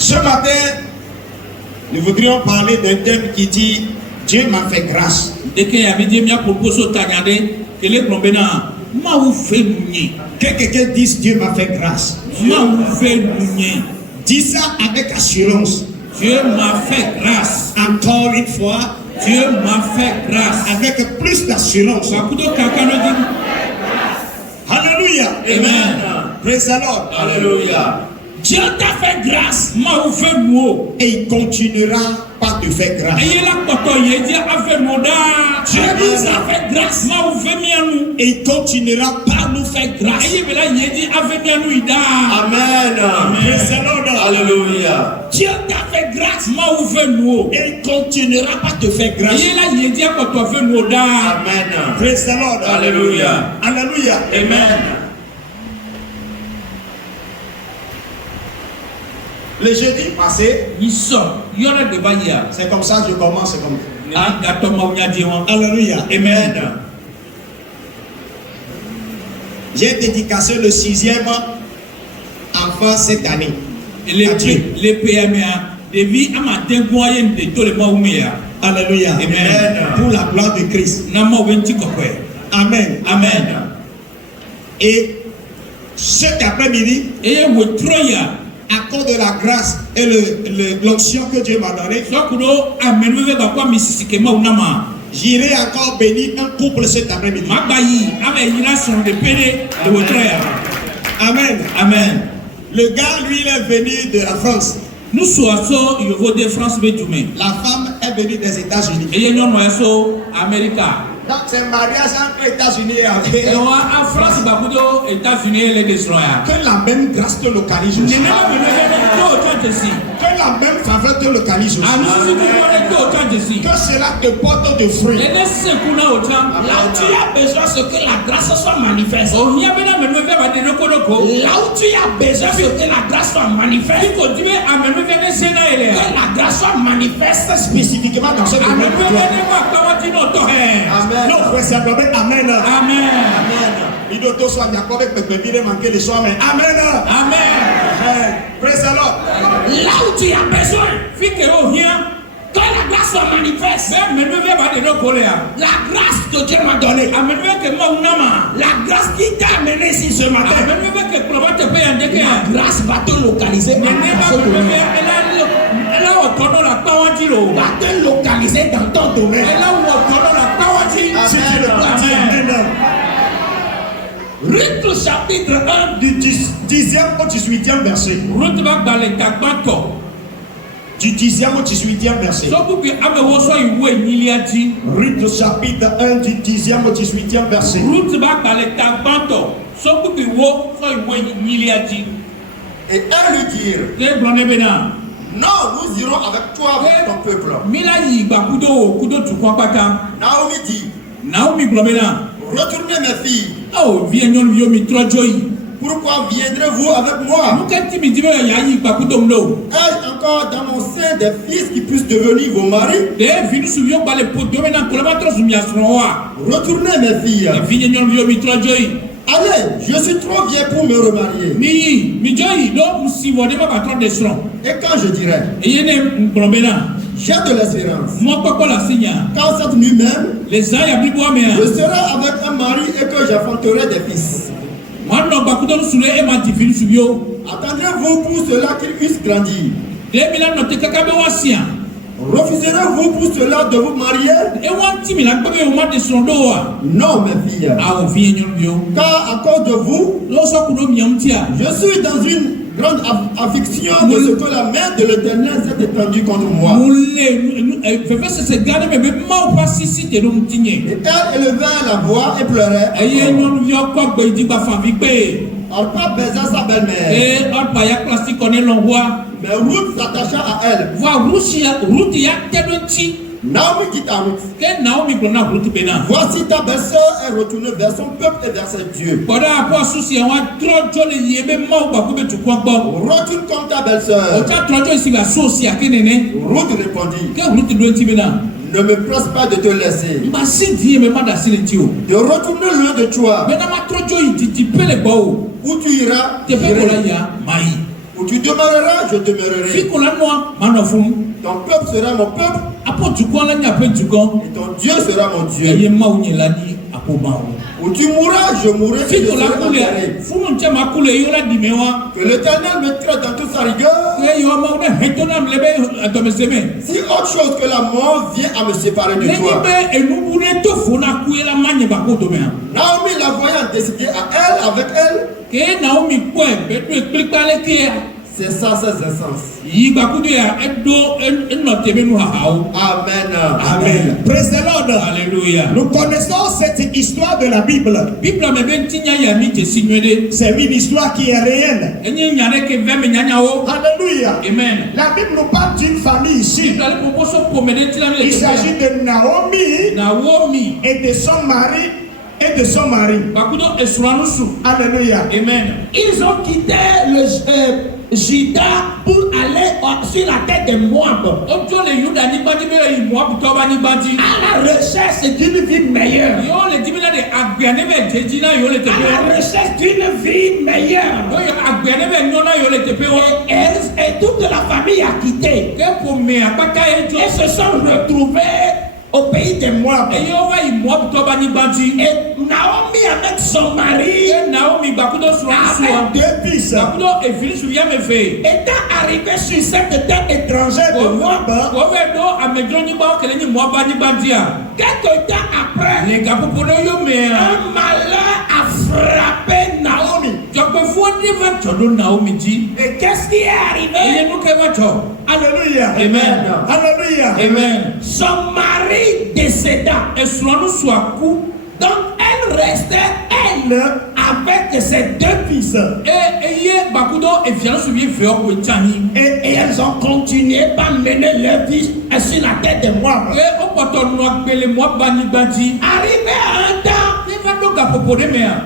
Ce matin, nous voudrions parler d'un thème qui dit Dieu m'a fait grâce. Que quelqu'un dise Dieu m'a fait grâce. Dis ça avec assurance. Dieu m'a fait grâce. Encore une fois. Dieu m'a fait grâce. Avec plus d'assurance. Alléluia. Amen. Praise the Lord. Alléluia. Dieu t'a fait grâce. Et il continuera par te faire grâce. Dieu nous a fait grâce. Et il continuera par nous faire grâce. Amen. Praise the Lord. Alléluia. Dieu t'a fait grâce. Et il continuera par te faire grâce. Amen. Praise the Lord. Alléluia. Alléluia. Amen. Le jeudi passé, c'est comme ça que je commence. Alléluia. Amen. J'ai dédicacé le 6e enfant cette année. Les PMA, des vies à ma témoigne de tout le monde. Alléluia. Amen. Pour la gloire de Christ. Amen. Amen. Et cet après-midi, à cause de la grâce et l'onction que Dieu m'a donnée, j'irai encore bénir un couple cet après-midi. Amen. Amen. Le gars, lui, il est venu de la France. Nous sommes de France. La femme est venue des États-Unis. Donc c'est un mariage entre États-Unis et France. Que la même grâce te localise aussi. Que la même faveur te localise aussi. Que cela te porte de fruits. Là où tu as besoin, c'est que la grâce soit manifeste. Là où tu as besoin, c'est que la grâce soit manifeste. Que la grâce soit manifeste spécifiquement dans ce domaine. Amen. Non, frère, c'est amen. Amen. Amen. Il doit soit d'accord avec le bébé manquer le soir, mais amen. Amen. Praise the Lord. Là où tu as besoin, que la grâce soit manifeste. La grâce que Dieu m'a donnée. La grâce qui t'a amené ici ce matin. La grâce va te localiser. Va te localiser dans ton domaine. Si tu le pratiques. Ruth chapitre 1 du 10e au 18e verset. Du 10e au 18e verset. Ruth chapitre 1 du 10e au 18e verset. Et elles lui dirent, non, nous irons avec toi, avec ton peuple. Naomi dit, retournez mes filles. Pourquoi viendrez-vous avec moi? Ai-je encore dans mon sein des fils qui puissent devenir vos maris? Retournez mes filles. Allez, je suis trop vieille pour me remarier. Et quand je dirai, j'ai de l'espérance, quand cette nuit même, je serai avec un mari et que j'enfanterai des fils. Attendrez-vous pour cela qu'ils puissent grandir? Refuserez-vous pour cela de vous marier? Non, mes filles. Car à cause de vous, je suis dans une grande affliction de ce que la main de l'Éternel s'est étendue contre moi. Et elle élevait la voix et pleurait. Elle pas baisa sa belle-mère. Mais Ruth s'attacha à elle. Naomi dit à Ruth, voici ta belle-sœur est retournée vers son peuple et vers ses dieux. Retourne comme ta belle-sœur. Ruth répondit, ne me presse pas de te laisser, de retourner loin de toi. Où tu iras, où tu demeureras, je demeurerai. Fi ko la noa manofum. Ton peuple sera mon peuple. Apo tukon la nya pe tukon. Et ton Dieu sera mon Dieu. Eye ma unye la ni apo ma o. Où tu mourras, je mourrai. Fi ko la kule. Funu nche ma kule yo la dimewa. Que l'Éternel me traite dans toute sa rigueur. Ye yo ma une hetona mlebe atomeseme. Si autre chose que la mort vient à me séparer de toi. Be enu bune to fona ku la manye ba ko do me. Naomi la voyant décider à elle, avec elle. Ke Naomi ko e be to explique le ke. C'est ça ses essences. Amen. Amen. Praise the Lord. Alléluia. Nous connaissons cette histoire de la Bible. C'est une histoire qui est réelle. Alléluia. Amen. La Bible nous parle d'une famille ici. Il s'agit de Naomi et de son mari. Alléluia. Amen. Ils ont quitté le Juda pour aller sur la tête de Moab. À la recherche d'une vie meilleure. À la recherche d'une vie meilleure. Et toute la famille a quitté. Et se sont retrouvés au pays de Moab. Et Naomi avec son mari, avec deux fils, étant arrivé sur cette terre étrangère de Moab, quelque temps après, un malheur a frappé Naomi. Et qu'est-ce qui est arrivé? Alléluia. Amen. Alléluia. Amen. Son mari décéda. Donc elle restait, elle, avec ses deux fils. Et elles ont continué par mener leur fils sur la tête de Moab. Arrivé à un temps,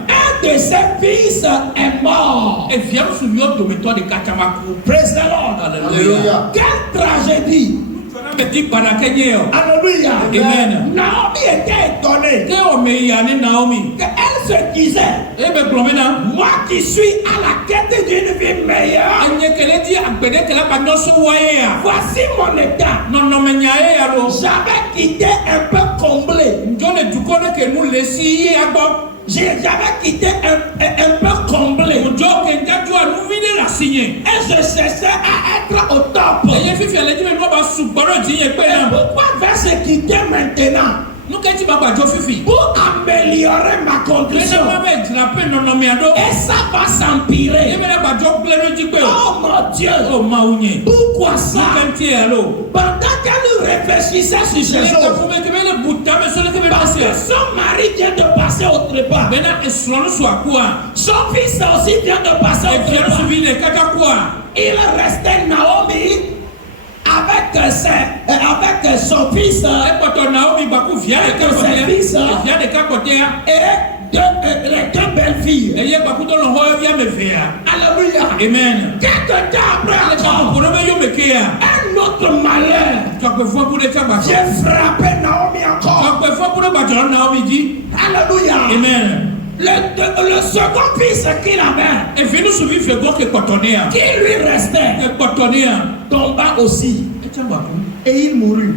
un de ses fils est mort. Praise the Lord. Alléluia. Quelle tragédie. Alléluia. Amen. Naomi était étonnée. Elle se disait, moi qui suis à la quête d'une vie meilleure, voici mon état. J'avais quitté un peu comblé. J'avais quitté un peu comblé. Et je cherchais à être au top. Pourquoi vais se quitter maintenant? Pour améliorer ma condition. Et ça va s'empirer. Oh mon Dieu. Pourquoi ça? Pendant qu'elle réfléchissait sur ces choses, parce que son mari vient de passer autre part, son fils aussi vient de passer autre part. Il restait Naomi avec son fils et les deux belles filles. Alléluia. Amen. Quelque temps après encore, un autre malheur. J'ai frappé Naomi encore. Alléluia. Amen. Le second fils qu'il avait, qui lui restait, tomba aussi. Et il mourut.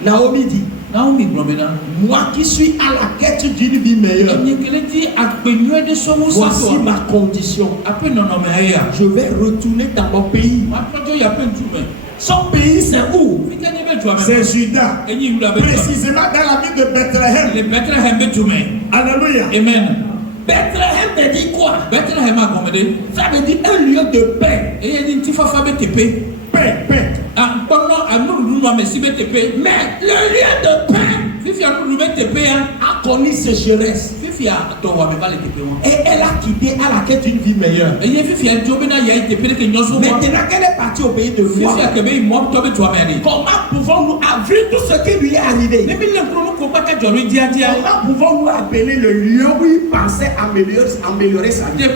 Naomi dit, moi qui suis à la quête d'une vie meilleure, voici ma condition. Je vais retourner dans mon pays. Son pays c'est où? C'est Juda. Précisément dans la ville de Bethléem. Alléluia. Amen. Bethléem veut dire quoi? Ça veut dire un lieu de paix. Paix. Mais le lieu de paix a connu sécheresse. Et elle a quitté à la quête d'une vie meilleure. Maintenant qu'elle est partie au pays de Moab, comment pouvons-nous, vu tout ce qui lui est arrivé, comment pouvons-nous appeler le lieu où il pensait améliorer sa vie?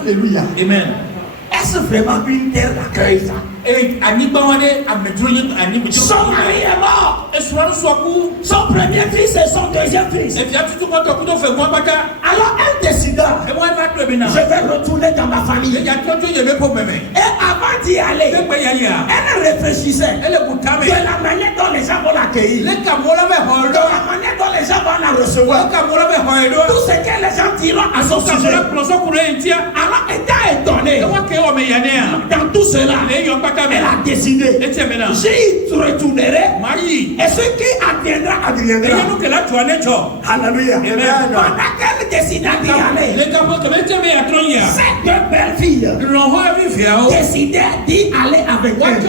Alléluia. Amen. Est-ce vraiment une terre d'accueil ça? Son mari est mort. Son premier fils et son deuxième fils. Alors elle décida, je vais retourner dans ma famille. Et avant d'y aller, elle réfléchissait de la manière dont les gens vont l'accueillir, de la manière dont les gens vont la recevoir, tout ce que les gens diront à son sujet. Alors étant étonnée, dans tout cela, elle a décidé, j'y retournerai et ce qui adviendra, adviendra. Alléluia. Pendant qu'elle décida d'y aller, ces deux belles filles décidaient d'y aller avec elle.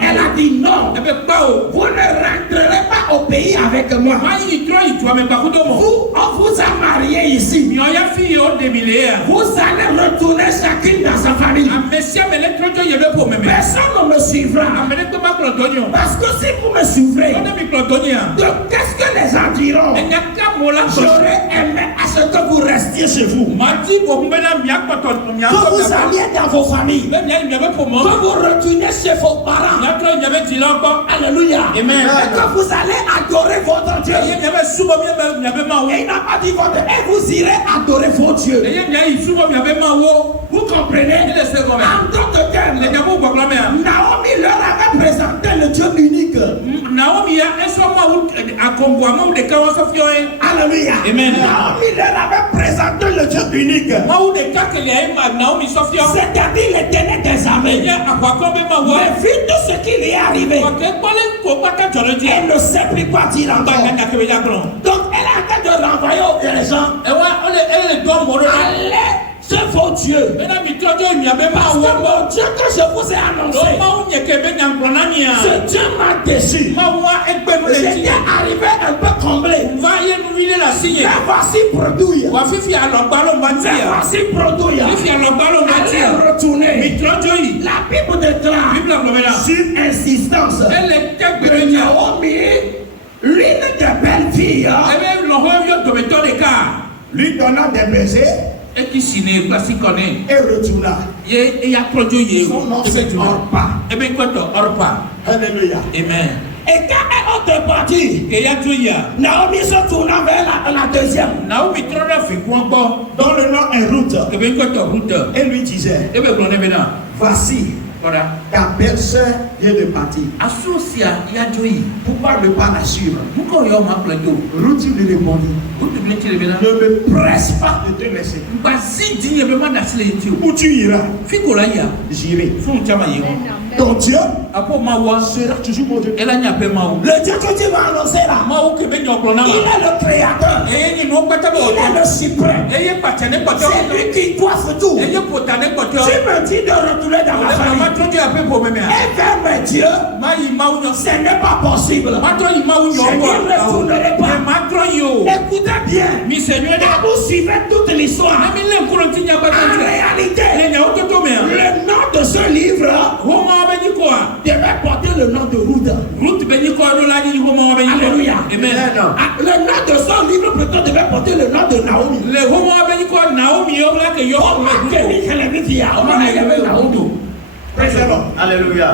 Elle a dit non, vous ne rentrerez pas au pays avec moi. Vous, on vous a marié ici. Vous allez retourner chacune dans sa famille. Personne ne me suivra. Parce que si vous me suivrez, qu'est-ce que les gens diront? J'aurais aimé à ce que vous restiez chez vous. Que vous alliez dans vos familles. Que vous retourniez chez vos parents. Alléluia. Amen. Que vous allez adorer votre Dieu. Et il n'a pas dit votre Dieu. Et vous irez adorer vos dieux. Vous comprenez? En d'autres termes, Naomi leur avait présenté le Dieu unique. Alléluia. Amen. Naomi leur avait présenté le Dieu unique. C'est-à-dire l'Éternel des armées. Mais vu tout ce qui lui est arrivé, elle ne sait plus quoi dire encore. Donc elle a en train de renvoyer aux gens. Allez, c'est vos dieux. Parce que mon Dieu que je vous ai annoncé, ce Dieu m'a déçu. J'étais arrivé un peu comblé. Mais voici produit. Voici produit. Allez retourner. La Bible déclare sur insistance de Naomi, l'une des belles filles, lui donna des baisers et retourna. Son nom c'est Orpa. Alléluia. Amen. Et quand elle est partie, Naomi se tourna vers la deuxième, dont le nom est Ruth, et lui disait, voici ta belle-sœur vient de partir. Pourquoi ne pas la suivre? Ruth lui répondit, ne me presse pas de te laisser. Où tu iras? J'irai. Ton Dieu sera toujours mon Dieu. Le Dieu que tu vas annoncer là, il est le créateur, il est le suprême, c'est lui qui coiffe tout. Tu me dis de retourner dans la famille et vers mes dieux, ce n'est pas possible. Je ne retournerai pas. Écoutez bien, quand vous suivez toute l'histoire, en réalité, le nom de ce livre devait porter le nom de Ruth. Alléluia. Amen. Le nom de son livre plutôt devait porter le nom de Naomi. Alléluia.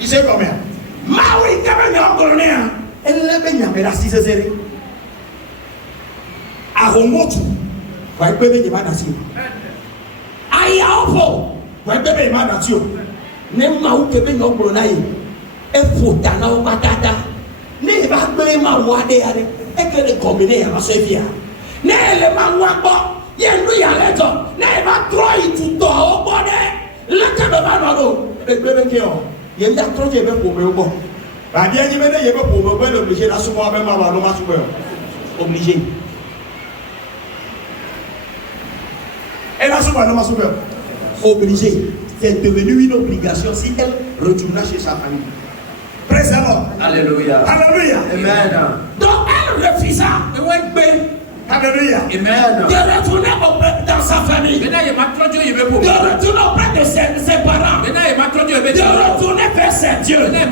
Il sait combien? Aromotu, vai bebe de manasio. Ayaopo, vai bebe de manasio. Ne mau kebe no bronai. E fota na o matata. Ne va bebe ma wade are. E kele combiner ya masefia. Ne le ma wabo, ye nu ya leto. Ne va troi tuto o bode. Le kebe ba no. E bebe ke o. Ye nda troje be ko me o bo. Ba dia ni me ne ye be ko me bo le obligé na sumo be ma ba no ma sumo. Obligé. Elle a souvent obligée. C'est devenu une obligation si elle retourna chez sa famille. Praise the Lord. Alléluia. Alléluia. Amen. Donc elle refusa. Alléluia. Amen. De retourner dans sa famille. De retourner auprès de ses parents. De retourner vers ses Dieu. Et même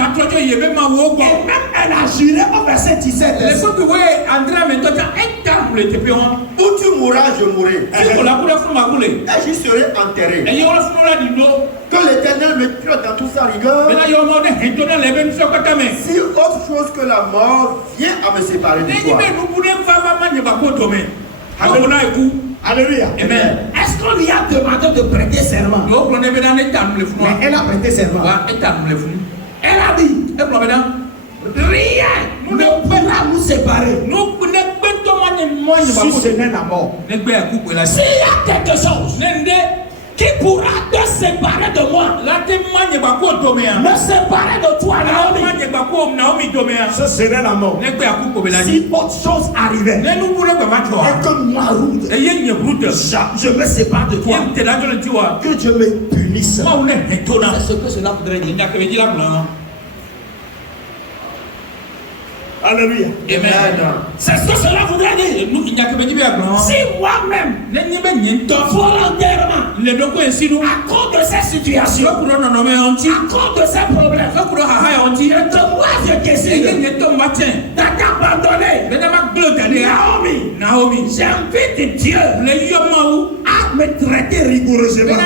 elle a juré au verset 17. Où tu mourras, je mourrai. Et j'y serai enterré. Que l'Éternel me traite dans toute sa rigueur. Si autre chose que la mort vient à me séparer de toi. Alléluia. Amen. Est-ce qu'on lui a demandé de prêter serment? Mais elle a prêté serment. Elle a dit, rien ne pourra nous séparer. Si ce n'est la mort. S'il y a quelque chose qui pourra te séparer de moi, me séparer de toi, Naomi, Ce serait la mort. si autre chose arrivait et que moi, Ruth, je me sépare de toi, que Dieu me punisse. C'est ce que cela voudrait dire. Alléluia. Amen. C'est ce que cela voudrait dire. Si moi-même, volontairement, à cause de cette situation, à cause de ces problèmes, que moi je décide d'abandonner Naomi, j'invite Dieu à me traiter rigoureusement.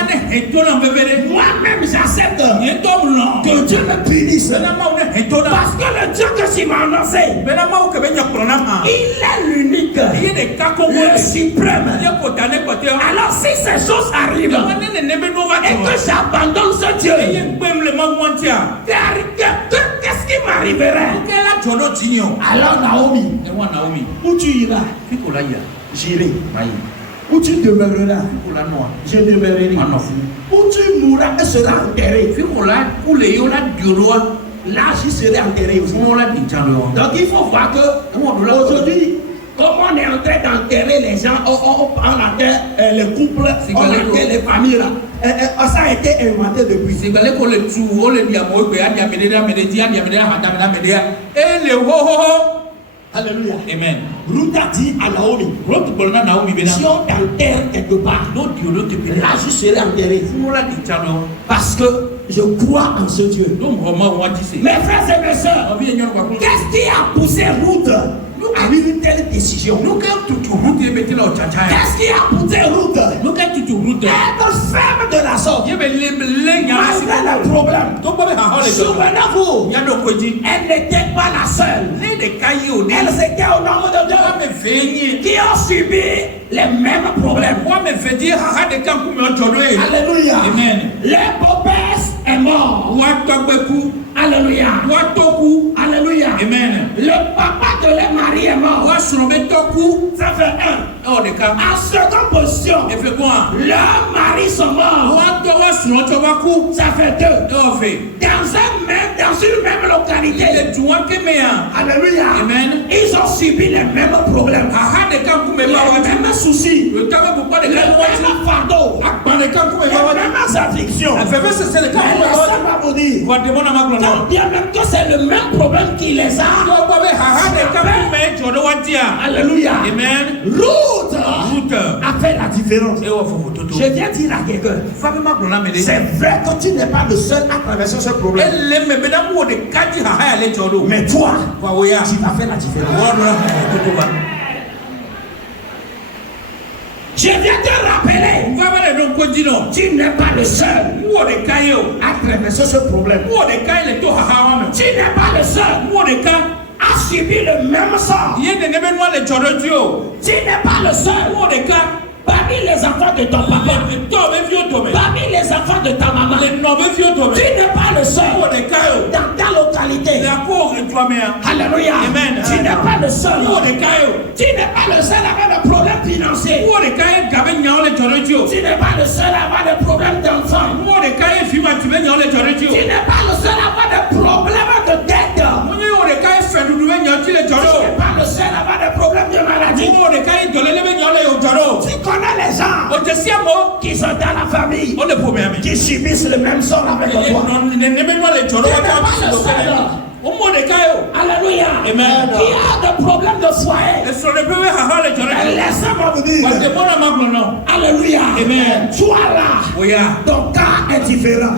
Moi-même j'accepte que Dieu me punisse. Parce que le Dieu que tu m'as annoncé, il est l'unique, le suprême. Alors si ces choses arrivent et que j'abandonne ce Dieu, qu'est-ce qui m'arriverait? Alors Naomi, où tu iras? J'irai. Où tu demeureras? Je demeurerai. Où tu mourras et seras enterré. Là, j'y serai enterré aussi. Donc il faut voir que aujourd'hui, comme on est en train d'enterrer les gens, on prend la terre, les couples, on enterre les familles là. Ça a été inventé depuis. Alléluia. Amen. Ruth a dit à Naomi, si on t'enterre quelque part, là je serai enterré. Parce que je crois en ce Dieu. Mes frères et mes sœurs, qu'est-ce qui a poussé Ruth à une telle décision? Qu'est-ce qui a poussé Ruth être ferme de la sorte malgré le problème? Souvenez-vous, elle n'était pas la seule. Elle était au nombre de deux qui ont subi les mêmes problèmes. Alléluia. Amen. Le beau-père est mort. Alléluia. Alléluia. Amen. Le papa de leur mari est mort. Ça fait un. En seconde position, leurs maris sont morts. Ça fait deux. Dans une même localité. Alléluia. Amen. Ils ont subi les mêmes problèmes. Les mêmes soucis. Le même fardeau. Les mêmes afflictions. Mais laissez-moi vous dire, tant bien même que c'est le même problème qui les a. Alléluia. Amen. Ruth a fait la différence. Je viens dire à quelqu'un, c'est vrai que tu n'es pas le seul à traverser ce problème. Mais toi, tu vas faire la différence. Je viens te rappeler, tu n'es pas le seul à traverser ce problème. Tu n'es pas le seul à subir le même sort. Tu n'es pas le seul parmi les enfants de ton papa, parmi les enfants de ta maman. Tu n'es pas le seul dans ta localité. Alléluia. Amen. Tu n'es pas le seul. Tu n'es pas le seul à avoir des problèmes financiers. Tu n'es pas le seul à avoir des problèmes d'enfants. Tu n'es pas le seul à avoir des problèmes de dette. Tu n'es pas le seul à avoir des problèmes de maladie. Tu connais les gens qui sont dans la famille, qui subissent le même sort avec toi. Tu n'es pas le seul. Alléluia. Amen. Qui a des problèmes de foyer. Laissez-moi vous dire. Alléluia. Amen. Sois là. Ton cas est différent.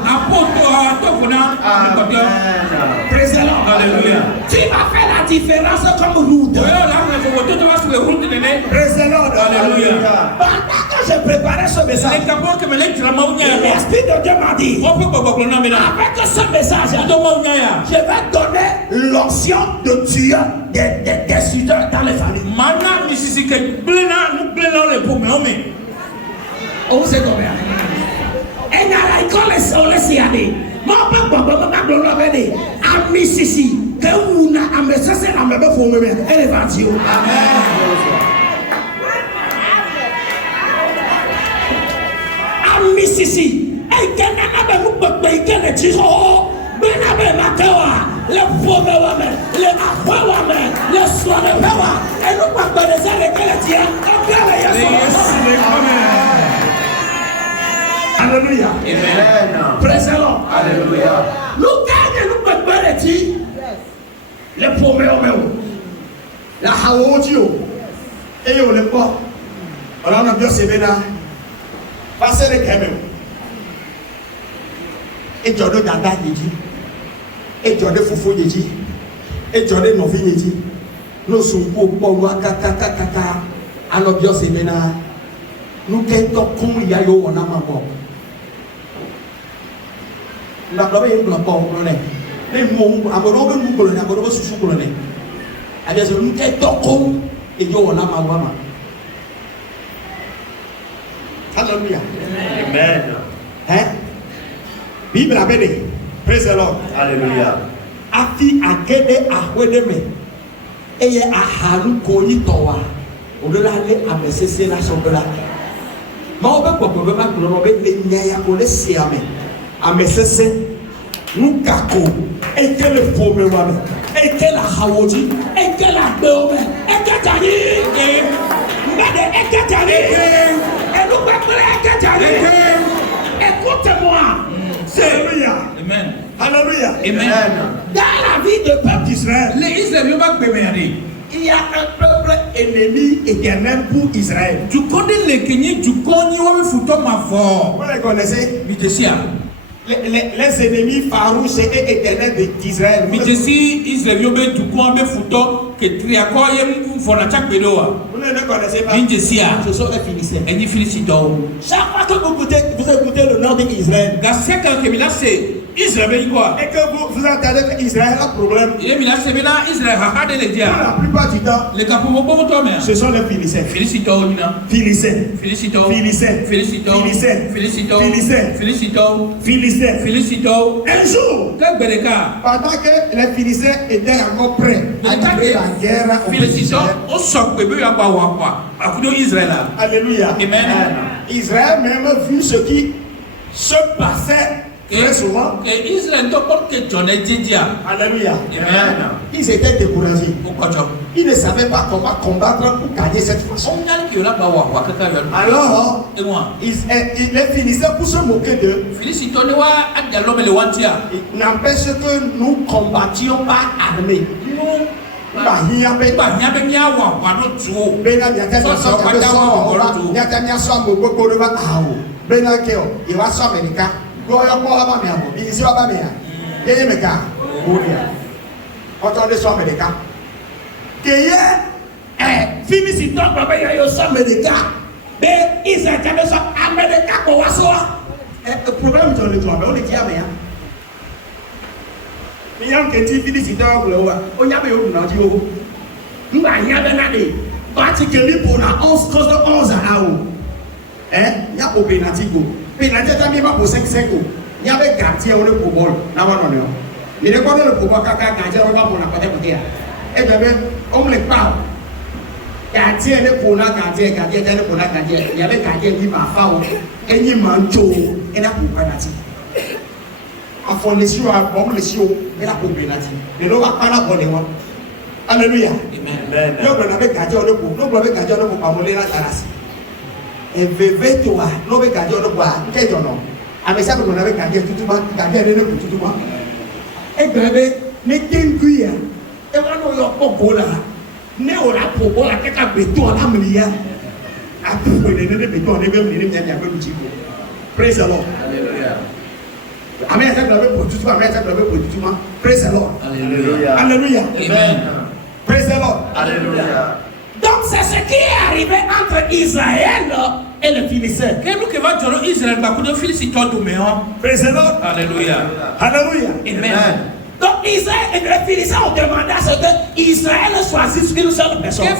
Praise the Lord. Alléluia. Tu vas faire la différence comme route. Praise the Lord. Alléluia. Pendant que je préparais ce message, l'Esprit de Dieu m'a dit, avec ce message, je vais donner l'onction de tueur des décideurs dans les familles. On sait combien. Et n'a la école est sur les siadés. Moi, à Mississi, que vous n'avez pas cessé à me faire former. Elle est partie. Amen. À Mississi, et qu'elle n'a pas beaucoup de qu'elle est tirée. Ben abe makawa, le pauvre le affaire le soir de pawa, et nous pas connaître les chrétiens. Alléluia. Amen. Praise the Lord. Alléluia. Nous gagnons nous pas connaître le pauvre la haodio, et on le pas. On a bien c'est là. Passer les gamins. Et Jordan Dada dit. Et Jordan Foufou dit. Et Jordan Novi dit. Nous sommes pour kaka. Alors bien c'est maintenant. Nous qu'est-ce qu'on y a eu on a ma boîte. La gloire est blanc pour le nez. Les mots amoureux nous pour le nez, amoureux sous pour le nez. Alors nous qu'est-ce qu'on y a eu on a ma boîte. Alléluia. Amen. Hein? Bible a béni. Praise the Lord. Alléluia. Afi agede ahwedeme. Eye ahalu koni towa. Odola le amesese la sodola. Ma obe popo ba kuno be nyaya ko le siame. Amesese nukako. Eke le fome wame. Eke la hawoji. Eke la beome. Eke tani. Mbade eke tani. Écoute-moi. Alléluia. Amen. Alléluia. Amen. Dans la vie de peuple d'Israël, Les Israéliens vont bémer. il y a un peuple ennemi éternel pour Israël. Tu connais les Kenyans, tu connais où foutu ma foi. Vous les connaissez? Mitessia. Les ennemis farouches et éternels d'Israël. Mitessi Israéliens be tu connais foutu que triako yem fonachak bedoa. Vous ne les connaissez pas? Mitessia. Ce sont les Philistins. Et ni félicitons. Chaque fois que vous écoutez le nom d'Israël, Dans ce cas que là c'est Israël quoi? Et que vous entendez qu'Israël a un problème. Il est là c'est maintenant Israël a des les Pour dieux. la plupart du temps, Les capons bon toi mais. ce sont les Philistins. Félicitons Nina. Philistins. Félicitons. Félicitons. Félicitons. Philistins. Félicitons. Philistins. Félicitons. Philistins. Félicitons. Un jour, Quel bel cas. pendant que les Philistins étaient encore prêts à livrer la guerre aux Félicitons. Philistins. On sort que bien quoi quoi. À coup d'Israël là. Alléluia. Amen. Israël même vu ce qui se passait très souvent. Et Israël doit porter que John est dit. Alléluia. Amen. Ils étaient découragés. Pourquoi tu? Ils ne savaient pas comment combattre pour gagner cette façon. On a qui là bas wa Alors, et moi. les Philistins, pour se moquer d'eux, Félicitons nous à dialogue le wantia. n'empêche que nous combattions pas armés. Bah, il y a Ba nya be nya wa do tuo. Bena nyaka So, nyaka kwa dawa wa goro tu. nyaka nyaka mo gbogbo ro ba awo bena ke o iwa so America go yo ko ba mi abo bi si ba mi ya ye meka go dia o to de so America ke ye Fimi si top baba ya yo so America. Be Israël ka be so America ko waso. problème to le to o le ti ame ya mi yan ke ti fini si dawa lo wa o nya be yo na ji o Ngba nya be na de. particulièrement pour la 11 cause de 11 à haut ya ko penalty go penalty ta mi ba ko 5-5 go ya be gardien o le ko ball na wa no ne o ni le ko le ko ba ka gardien o ba mo na ko te ko te ya e be be o mo le pa gardien le ko na gardien le ko na gardien ya be gardien ni ma fa o enyi ma njo e na ko penalty afọlẹsi wa bọm lẹsi o e la ko penalty le lo wa pa la bọ le wa alléluia Amen. yóò gbọ́dọ̀ bẹ gàdé ọlọpọ n'o gbọ́dọ̀ bẹ gàdé ọlọpọ pàmòlé la tara si ẹvẹvẹ tó wa n'o bẹ gàdé ọlọpọ a nkẹjọ nọ àmísà bẹ gbọ́dọ̀ bẹ gàdé tutuma gàdé ẹni ne kò tutuma ẹgbẹ bẹ ne dengu ya ẹ wà n'o yọ kọ bó la ne o la pò bó la kẹ ka bẹtọ la mìlì ya a tó o ne bẹtọ ne bẹ mìlì ne bẹ nya bẹ lu ti bò praise the Lord Alléluia. Amen. Praise the Lord. Alléluia. Alléluia. Amen. Praise the Lord. Alléluia. Donc c'est ce qui est arrivé entre Israël et les Philistins. Praise the Lord. Alléluia. Alléluia. Amen. Donc Israël et les Philistins ont demandé à ce que Israël choisisse une seule personne. Un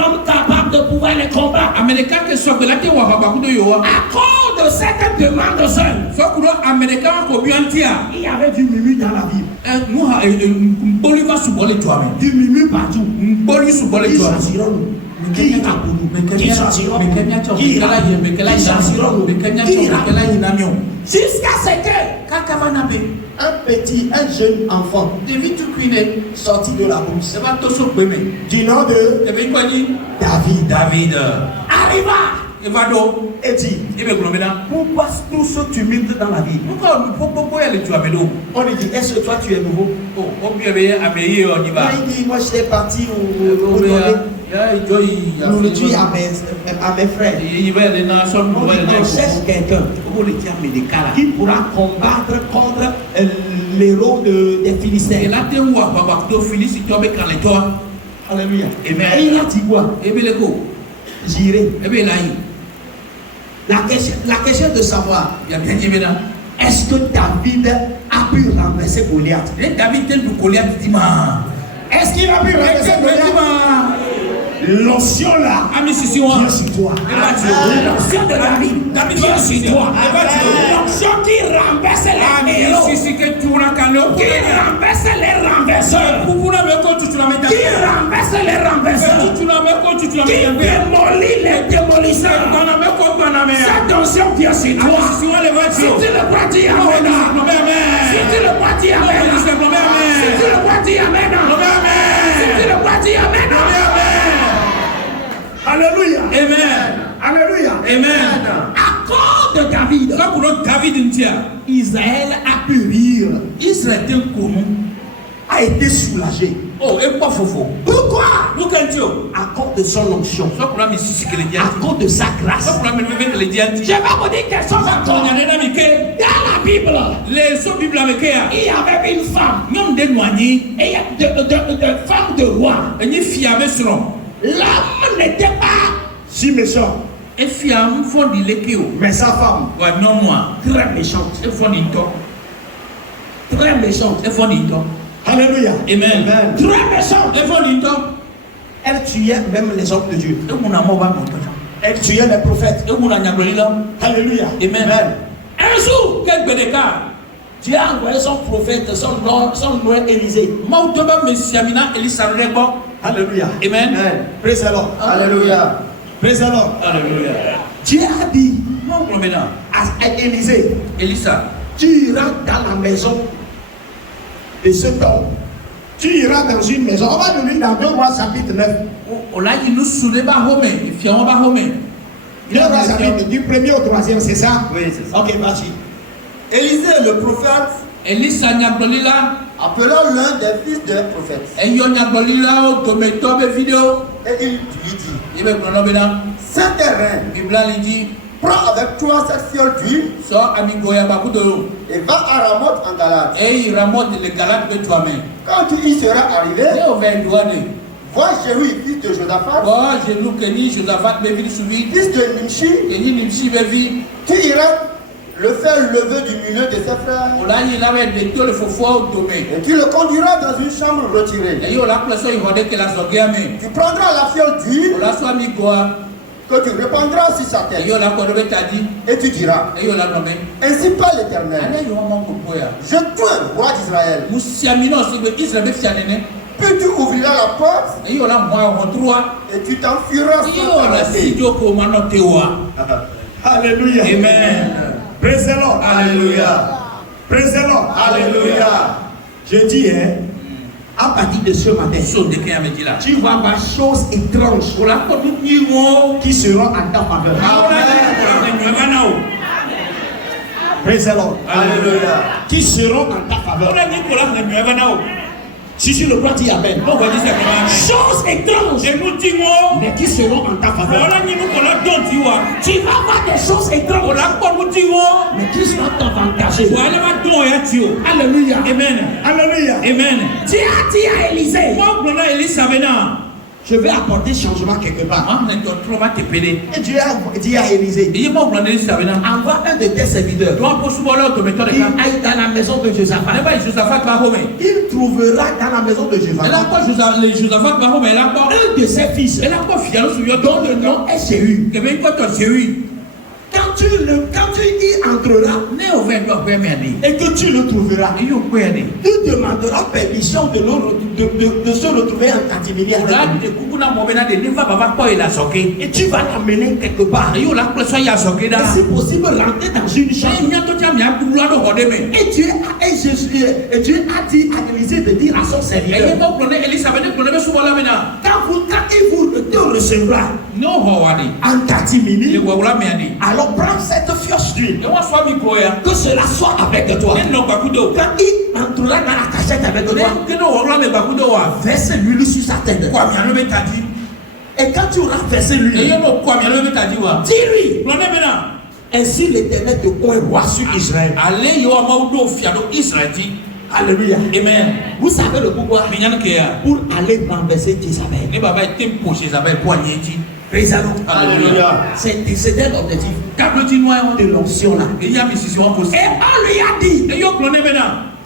homme capable de pouvoir les combattre. À cause de cette demande seule, il y avait du murmure dans la ville. Du murmure partout. Qui choisirons-nous? Qui ira pour nous? Qui choisirons-nous? Qui ira? Qui choisirons-nous? Qui ira? Jusqu'à ce que un jeune enfant sorti de la brousse du nom de David arriva et dit: pourquoi tout ce tumulte dans la ville? On lui dit: est-ce que toi tu es nouveau? Il dit: moi j'étais parti au nourriture à mes frères. On cherche quelqu'un qui pourra combattre contre l'héros des Philistins. Alléluia. Et il a dit quoi? J'irai. La question de savoir, est-ce que David a pu renverser Goliath? Est-ce qu'il a pu renverser Goliath? L'onction là vient sur toi. L'onction de David vient sur toi. L'onction qui renverse les héros, qui renverse les renverseurs, qui renverse les renverseurs, qui démolit les démolisseurs. Cette onction vient sur toi. Si tu le crois, dis Amen. Si tu le crois, dis Amen. Si tu le crois, dis Amen. Si tu le crois, dis Amen. Alléluia. Amen. Alléluia. Amen. À cause de David, Israël a pu rire. Israël a été soulagé. Pourquoi? À cause de son onction. À cause de sa grâce. Je vais vous dire quelque chose encore. Dans la Bible, il y avait une femme. Et de femme de roi. L'homme n'était pas Si méchant, mais sa femme, très méchante. Très méchante. alléluia. Amen. Très méchante. Elle tuait même les hommes de Dieu. Elle tuait les prophètes. Alléluia. Amen. Un jour, Dieu a envoyé son prophète, son nom Élisée. Alléluia. Amen. Praise the Lord. Alléluia. Praise the Lord. Alléluia. Dieu a dit à Élisée: Elisa. tu iras dans la maison de cet homme. Tu iras dans une maison. On va nous lire dans 2 Rois chapitre 9. 2 Rois chapitre du 1er au 3e, c'est ça? Oui, c'est ça. Ok, vas-y. Élisée, le prophète, appela l'un des fils des prophètes. Et il lui dit: Saint terrain, prends avec toi cette fiole d'huile et va à Ramoth en Galate. Quand tu y seras arrivé, vois Jéhu, fils de Josaphat, fils de Nimshi, tu iras le faire lever du milieu de ses frères. Et tu le conduiras dans une chambre retirée. Tu prendras la fiole d'huile que tu répandras sur sa tête. Et tu diras: ainsi parle l'Éternel, je tourne, roi d'Israël. Puis tu ouvriras la porte et tu t'enfuiras sans Alléluia. Amen. Praise the Lord. Alléluia. Praise the Lord. Alléluia. Je dis, à partir de ce matin, tu vas voir choses étranges qui seront en ta faveur. Amen. Praise the Lord. Alléluia. Qui seront en ta faveur. Si tu le crois, dis Amen. Choses étranges, mais qui seront en ta faveur. Tu vas voir des choses étranges, mais qui seront avantagées. Alléluia. Amen. Alléluia. Amen. Tu as dit à Élisée, je vais apporter changement quelque part. Et Dieu a dit à Élisée, envoie un de tes serviteurs. Il aille dans la maison de Josaphat. Il trouvera dans la maison de Josaphat un de ses fils dont le nom est Jéhu. Quand tu y entreras et que tu le trouveras, tu demanderas permission de se retrouver en catimini avec lui. Et tu vas l'amener quelque part. Et si possible, rentrer dans une chambre. Et Dieu a dit à Élisée de dire à son serviteur, quand il vous recevra en catimini, alors prends cette fioche d'huile, que cela soit avec toi. Quand il entrera dans la cachette avec toi, verse l'huile sur sa tête. Et quand tu auras versé l'huile, dis-lui, ainsi l'Éternel te coin roi sur Israël. Alléluia. Amen. Vous savez le pourquoi? Pour aller renverser Jézabel. Alléluia. C'était l'objectif de l'onction là. Et on lui a dit,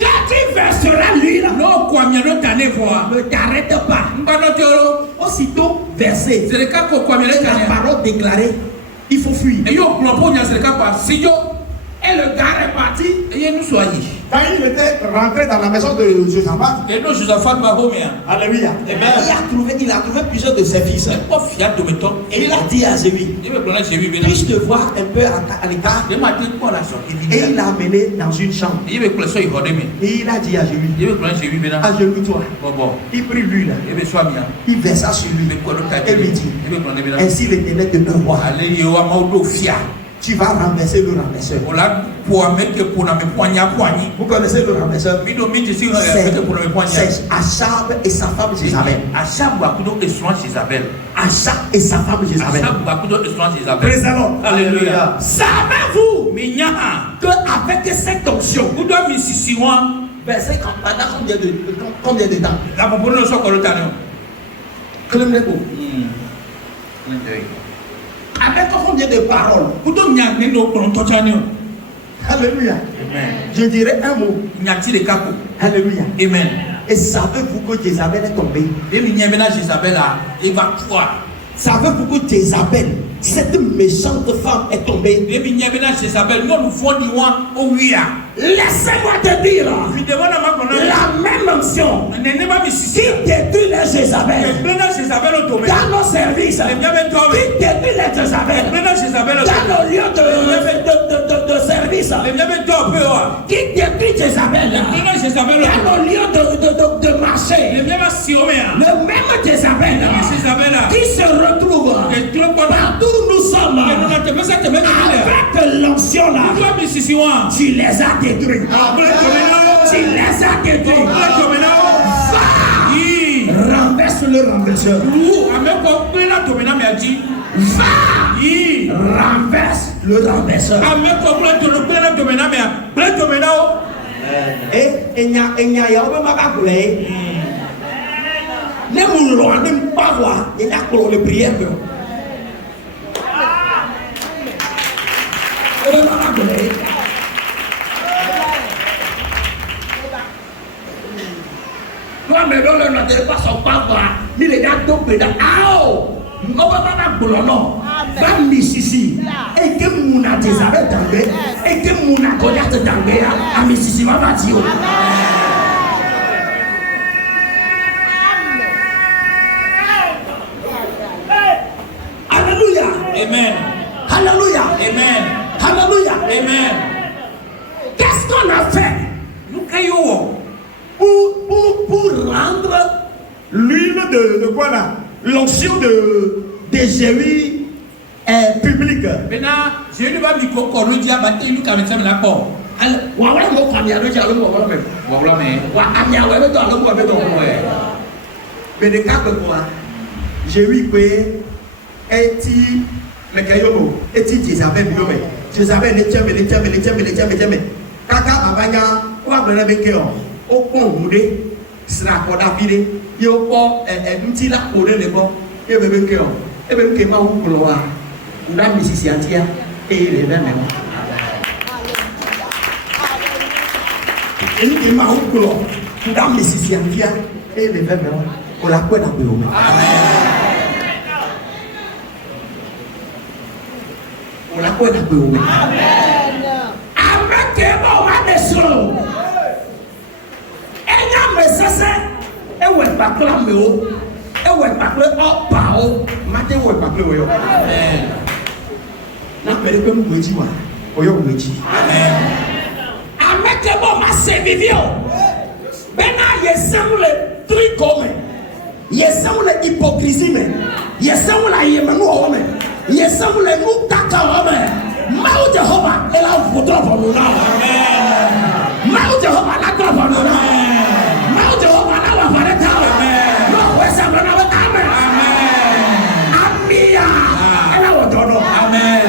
quand tu verseras l'huile, ne t'arrête pas. Aussitôt versé, la parole déclarée, il faut fuir. Et le gars est parti. Quand il était rentré dans la maison de Josaphat, alléluia, il a trouvé plusieurs de ses fils. Et il a dit à Jéhu, puis-je te voir un peu à l'écart? Et il l'a amené dans une chambre. Et il a dit à Jéhu, agenouille-toi. Il prit l'huile, il versa sur lui et lui dit, ainsi l'Éternel te donne roi. Tu vas renverser le renverseur. Vous connaissez le renverseur? C'est Achab et sa femme Jézabel. Achab et sa femme Jézabel. Alléluia. Savez-vous qu'avec cette onction, versez pendant combien de temps? Avec combien de paroles? Alléluia. Je dirais un mot. Alléluia. Amen. Et savez-vous que Jézabel est tombée? Savez-vous que Jézabel, cette méchante femme, est tombée? Laissez-moi te dire, la même onction qui détruit les Jézabel dans nos services, qui détruit les Jézabel dans nos lieux de service, qui détruit Jézabel dans nos lieux de marché, le même Jézabel qui se retrouve partout où nous sommes avec l'onction là, tu les as détruits. Tu les as détruits. Va, renverse le renverseur. Va, renverse le renverseur. Et il n'y a pas ne mourrons pas voir, il y a que le prière. Mais le ne pas son papa, il est dans ton pédale. On va pas boulot, va Mississi, et que mon a Jézabel d'Angé, et que mon a Goliath d'Angé, à Mississi, va dire. Alléluia. Amen. Alléluia. Amen. Alléluia. Amen. Qu'est-ce qu'on a fait? Nous caillons. Pour rendre l'huile de quoi là? L'onction de Jéhu publique. Wawala mo kwa miado ja lo mo wala me. Wawala me. Wa amia we be do lo mo be do mo e. Mais de cas que moi, j'ai vu que eti mekayomo eti Jézabel biome. Jézabel ne tiame. Kaka babanya wa bena beke o pon mude sra ko David yo po mti la ko le bo e be beke o e be ke ma wu ko wa nda misisi antia e le na me. Eni ke ma wu ko nda misisi antia e le na me. On la quoi d'appeler au on la quoi d'appeler au Avec bon ma desolo. Enya me sese e we pakla me o. E we pakla o pa o. Matin we pakla we yo. Na pere pe mu weji wa. Oyo weji. Avec bon ma se vivio. Bena yesemule tricome. Yesemule hypocrisie me. Yesemule yemenu o me. Yesemule nu kaka o me. Mau Jehova ela voudra pour nous là. Mau Jehova la gloire pour nous là. Mau Jehova la wa para ta. No we sa na wa amen. Amia. Ela wo dono. Amen.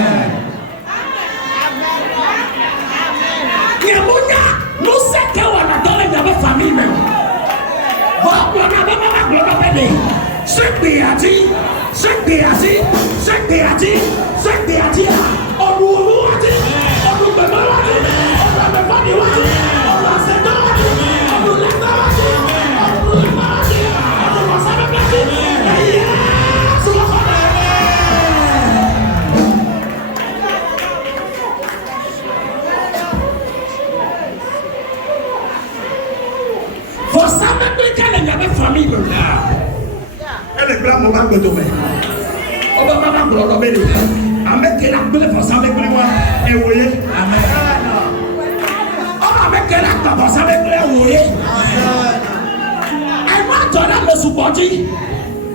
Nyemunya no se ke wa na dole na ba famille me. Wa wa na ba ma gloire ba be. Sekbiati. For some people, they have family. Elle est blanc, maman, que tu mets. On va pas gloire belle. Avec la belle for some people, et oui. Amen. On avec la for some people, oui. Elle m'a donné me supporter.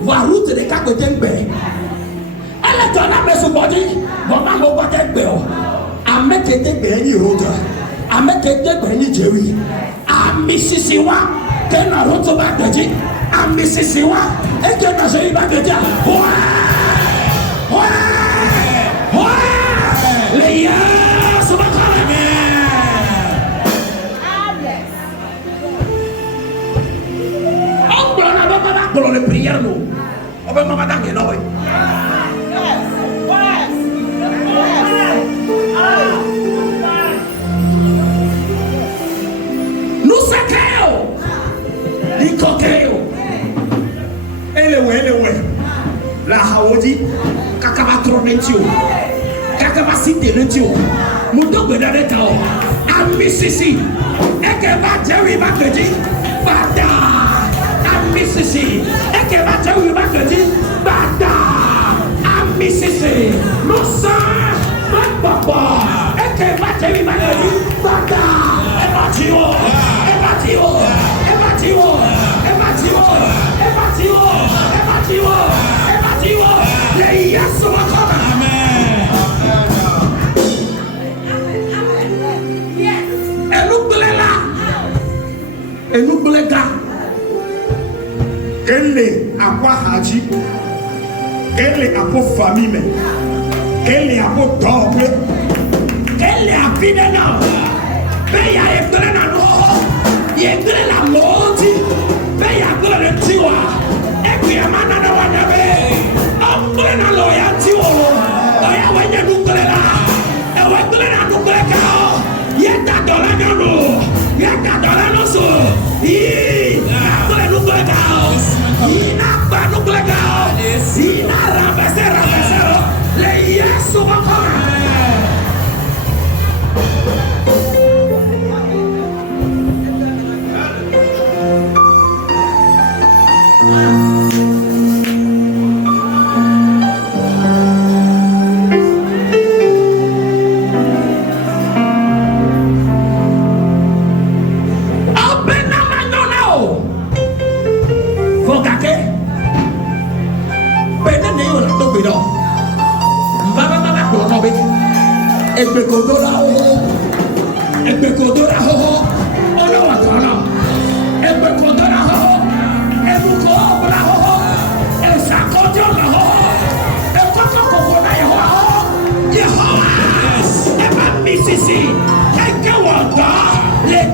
Voir route de quatre côtés. Elle a donné me supporter. Maman mon côté béo. Avec des bénis route. Avec des bénis Jerry. À Mississippi. Que na route va te dire. À Mississippi. Et que na je va te dire. Les yeux sont pas on le prière nous. On va maman dans nous. Nous saquons. Nous coquons. Elle la haoji kakaba tronetio kakaba sitenetio mudo bedare tao amisisi ekeba Jerry Bakedi bada amisisi ekeba Jerry Bakedi bada amisisi nosa papa ekeba Jerry Bakedi bada ebatio les yeux sont encore. Amen. Et nous voulons là. Quel est à quoi Haji? Quel est à quoi famille? Quel est à quoi temple? Quel est à Pidena? Mais il y a un peu il y a un peu la mort. Mais il y a un peu le tiwa. Et puis il y a un peu de wanabe. On na loya tiwolo. Oya wanya nukulela. E wakulela nukuleka. Yeta dola nono. Yeta dola noso. Kule nukuleka. Ina ba nukuleka. Ina rabese. Le yesu wakona.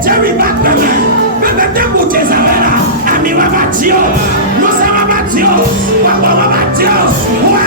Jerry Bakame, Bebe Jezabela, Ami Wabatio, Musa Wabatio, Wabo Wabatio,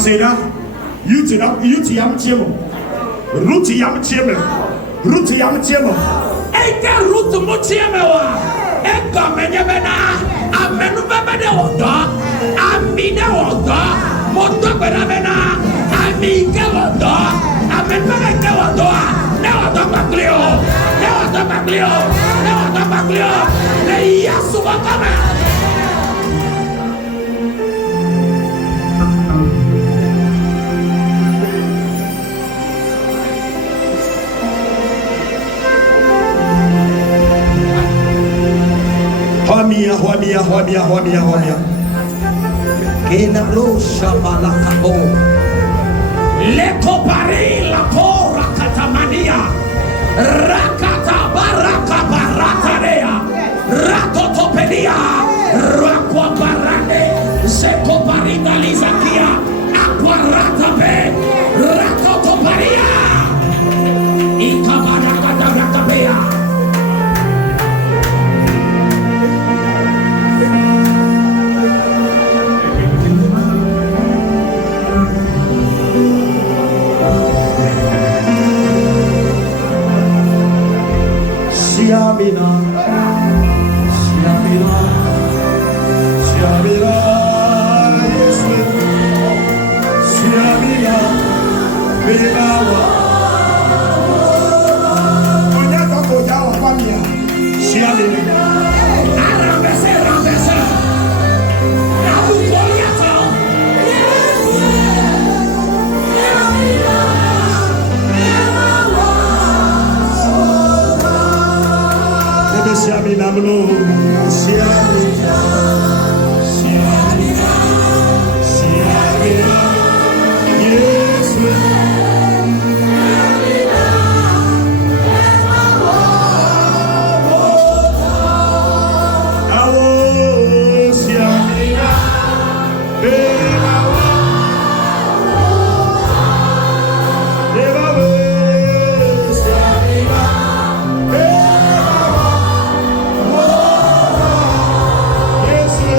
Maseda, Yuti Yam Chemo, Ruti Yam Chemo, Route yam tiemo. Eke route mo tieme wa. Eka menyemena. Amenu bebe de wodo. Ami de wodo. Moto bebe mena. Ami ke wodo. Amen bebe ke wodo. Ne wodo baklio. Ne wodo baklio. Ne wodo baklio. Ne yasu wakame. Huamia. Kena rosha malakabo. Leko pari la pora katamania. Rakata baraka baratarea. Rakotopedia. Rakwa barane. Zeko parida lizakia. Aquaratape. Rakotoparia. Ikabarakata rakabea. Yes.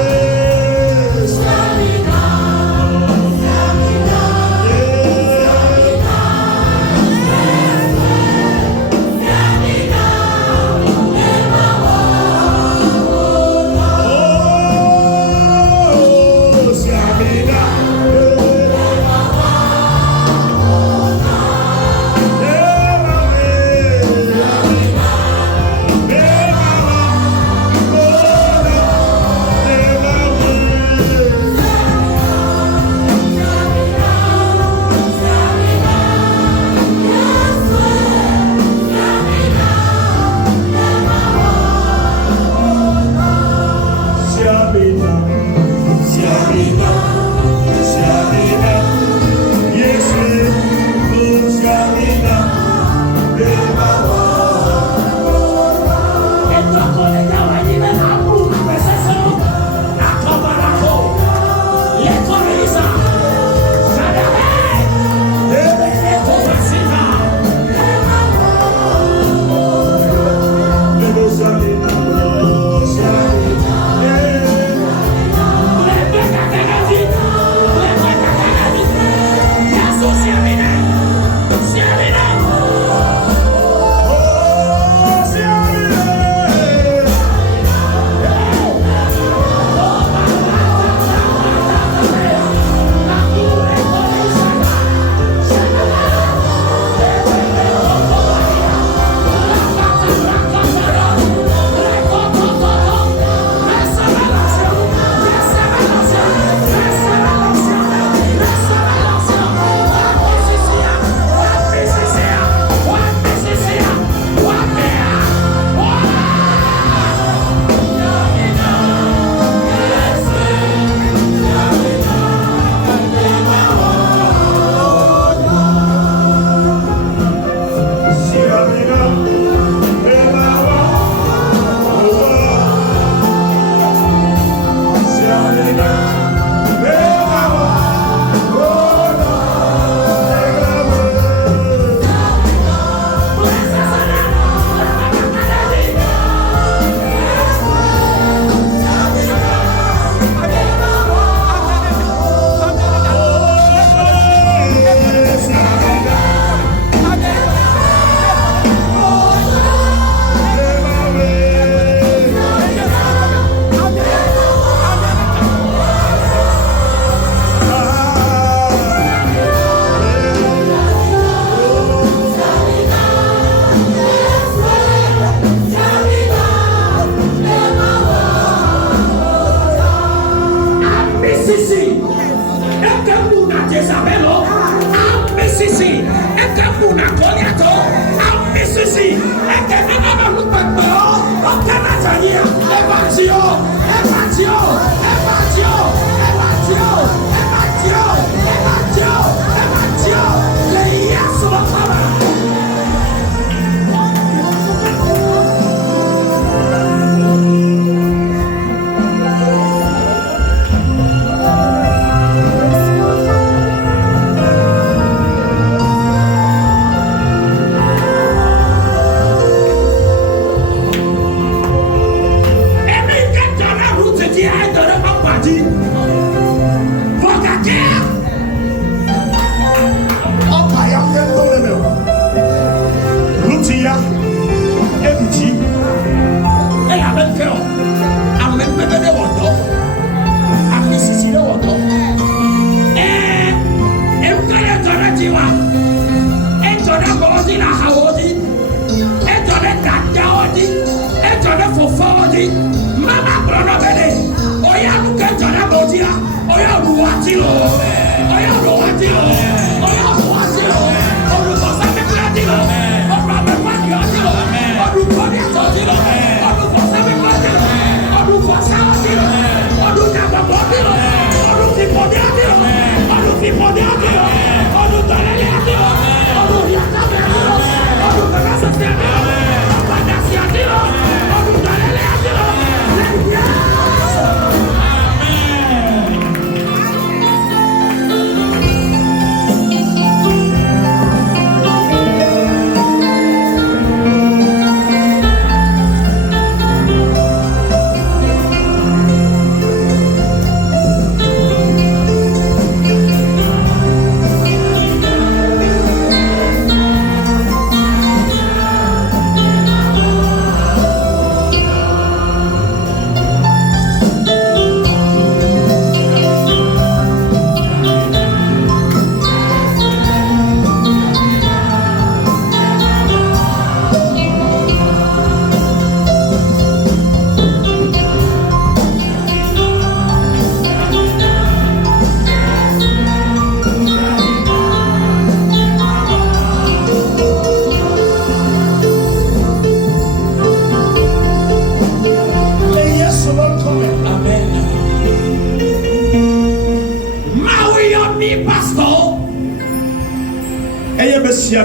Mississippi. Et que nous nous préparons. Ok, Nathalie.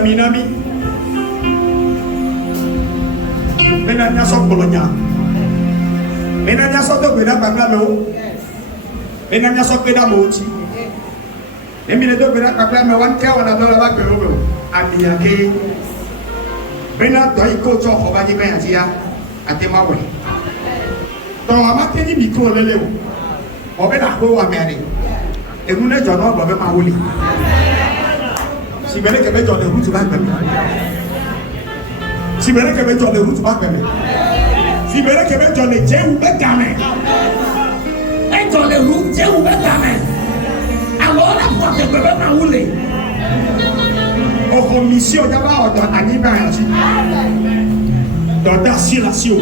Minami Mena nyaso kolonya Mena nyaso to beda kakla me Mena nyaso beda mochi Emine to beda kakla me wan ka wana dola ba kero Amia ke Mena to iko cho ho ba ji ben atia atema we To ama ke ni micro lele o Obeda ko wa mere Emune jono bo be ma woli Si bene que me donne route back me. Si bene que me donne route back me. Si bene que me donne Jéhu Betame. Et donne route Jéhu Betame. Alors la porte de bébé ma oulé. Au commission d'abord dans Anibanji. Dans Dasirasio.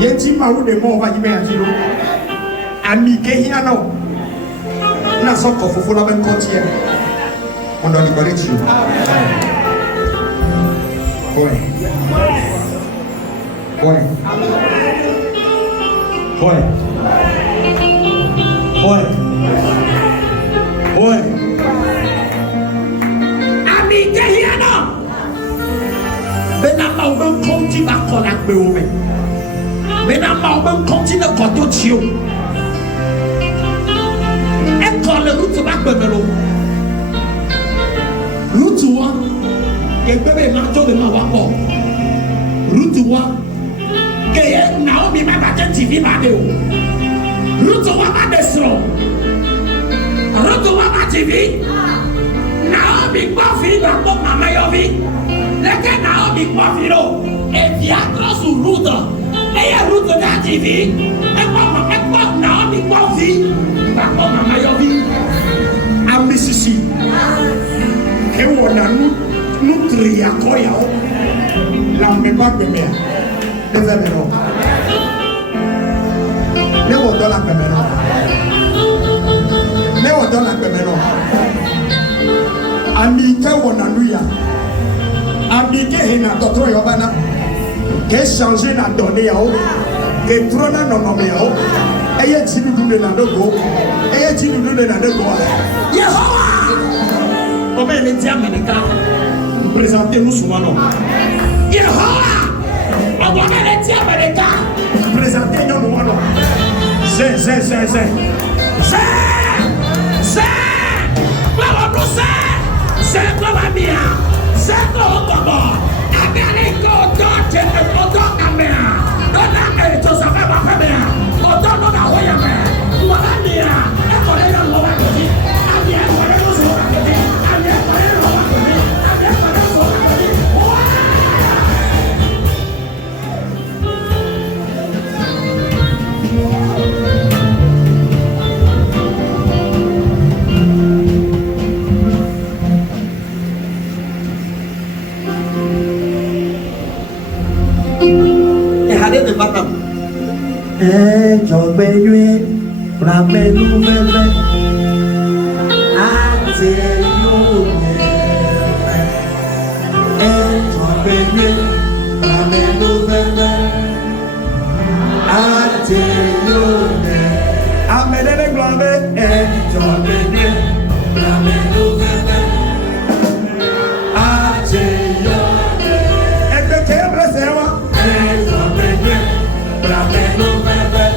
Yenti ma oulé mo va Anibanji. Ami Kehiano. Na soko fofo la ben kontier. On doit les connaître. Ouais. Ouais. Ouais. Ouais. Ouais. Ami Kehiano. Benama oben konti ba konak be oben. Benama oben konti na koto tio. E kolle route ba bebelo. Route 1, quelqu'un marteau de ma wako. Route 1, que Naomi m'a battu TV Badeo. Route 1 m'a descend. Route 1 m'a TV. Naomi Kofi va pour ma mayovi. Lequel Naomi Kofi lo. Et bien, sur route. Et la route de la TV. Et quoi Naomi Kofi va pour ma mayovi. À Mississippi. Et on a nous trier à quoi la mémoire de mer. Les amis, les autres la caméra. Les autres la caméra. Ami, que on a nous ya. Ambiqué na totro yobana. Que changer na donné yao. Que trona non nommé yao. Eye tinu dune na dogo. Eye tinu dune na dogo. Yehowa. Obe le diamenika. Présentez-nous souvent non. Yehowa. Obe le diamenika. Présentez-nous souvent non. C'est. C'est quoi ma mia? C'est quoi comment? Amérique, autant américain. Dona et Joseph ma famille. Autant non à Royaume. Voilà mia. Et pour les gens va dire. Amia pour les gens va dire. Amia pour les gens va dire. Amia pour les gens va dire. Jọ̀gbẹ́yé ramẹ́nu fẹ́fẹ́ àti yóò yẹ. Jọ̀gbẹ́yé ramẹ́nu fẹ́fẹ́ àti yóò yẹ. Amẹ́dẹ́dẹ́ gbọ́dọ̀ jọ̀gbẹ́yé ramẹ́nu fẹ́fẹ́ àti yóò yẹ. Ẹgbẹ́ kẹ́ ẹ bẹ̀rẹ̀ sẹ́yìn wa. Jọ̀gbẹ́yé ramẹ́nu fẹ́fẹ́.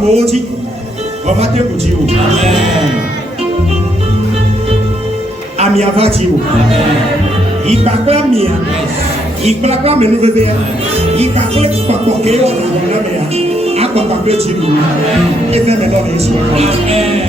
moji. On va te bouger. Ami avati. Il parle mia. Il parle me nous veut. Il parle pas pour que on a la mer. A quoi parler tu. Et même dans les soins.